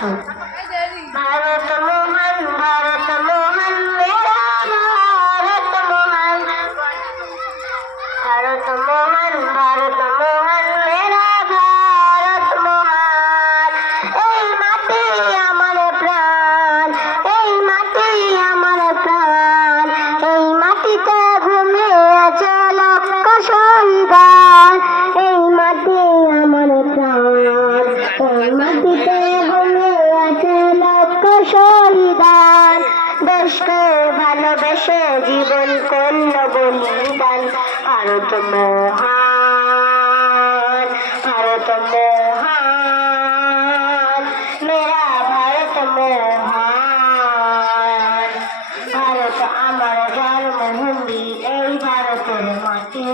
থাকো ভারত মোহন ভারত মোহন ভারত ভারত ভারত এই মাটি আমার প্রাণ, এই মাটি আমার প্রাণ, এই মাটিতে এই মাটি আমার প্রাণ, এই মাটিতে লক্ষ শহীদান দেশকে ভালোবেসে জীবন করল বলিদান। ভারত মহান ভারত মহান, মেরা ভারত মহান। ভারত, আমার জন্মভূমি এই ভারতের মাটি।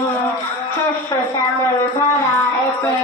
শস্য শ্যামল ভরা এতে